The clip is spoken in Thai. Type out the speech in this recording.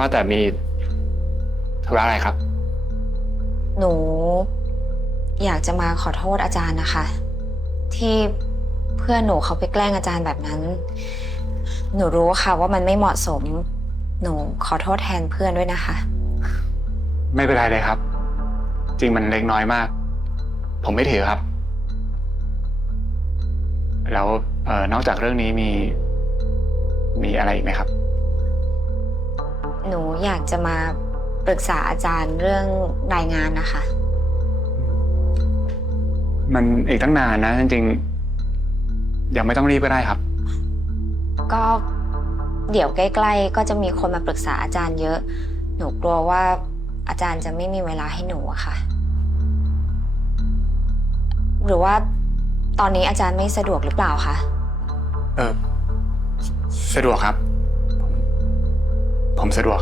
ว่าแต่มีธุระอะไรครับ หนู อยากจะมาขอโทษอาจารย์นะคะ ที่เพื่อนหนูเขาไปแกล้งอาจารย์แบบนั้น หนูรู้ค่ะว่ามันไม่เหมาะสม หนูขอโทษแทนเพื่อนด้วยนะคะ ไม่เป็นไรเลยครับ จริงมันเล็กน้อยมาก ผมไม่ถือครับ แล้วเออนอกจากเรื่องนี้มี มีอะไรอีกไหมครับ หนูอยากจะมาปรึกษาอาจารย์เรื่องรายงานนะคะ มันอีกตั้งนานนะจริงๆยังไม่ต้องรีบก็ได้ครับ ก็เดี๋ยวใกล้ ๆ ก็จะมีคนมาปรึกษาอาจารย์เยอะ หนูกลัวว่าอาจารย์จะไม่มีเวลาให้หนูอะค่ะ หรือว่าตอนนี้อาจารย์ไม่สะดวกหรือเปล่าคะ เออสสะดวกครับ ผมผมสะดวก